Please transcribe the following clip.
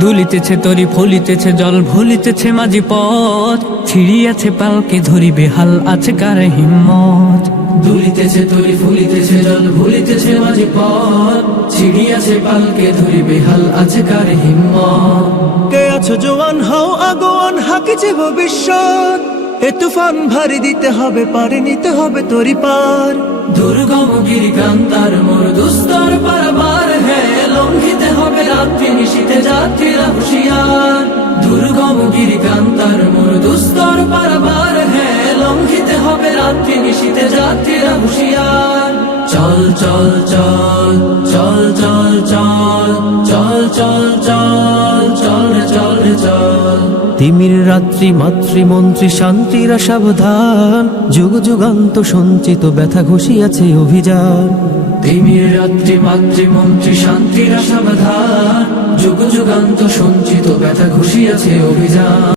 দুলিতেছে তরি ফলিতেছে জল ভুলিতেছে মাঝি পথ ছিড়িয়াছে পালকে ধরিবে হাল আছে কার হিম্মত। দুলিতেছে তরি ফুলিতেছে জল ভুলিতেছে মাঝি পথ ছিড়িয়াছে পালকে ধরিবে হাল আছে কার হিম্মত। কে আছো জোয়ান হও আগোয়ান হাকিছে ভবিষ্যৎ, এ তুফান ভারী দিতে হবে পারে নিতে হবে তরি পার। দুর্গম গিরিকান্তার মোর দুস্তর পারাবার হে লঙ্ঘিতে হবে রাত্রি নিশীতে যাত্রীরা হুঁশিয়ার। দুর্গম গিরিকান্তার মোর দুস্তর পারাবার হে লঙ্ঘিতে হবে রাত্রি নিশীতে যাত্রীরা হুঁশিয়ার। চল চল চল চল চল চল চল চল চল চল রে চল রে চল। তিমির রাত্রি মাতৃমন্ত্রী শান্তিরা সাবধান, যুগ যুগান্ত সঞ্চিত ব্যথা ঘষিয়াছে অভিযান। তিমির রাত্রি মাতৃমন্ত্রী শান্তিরা সাবধান, যুগ যুগান্ত সঞ্চিত ব্যথা ঘুষিয়াছে অভিযান।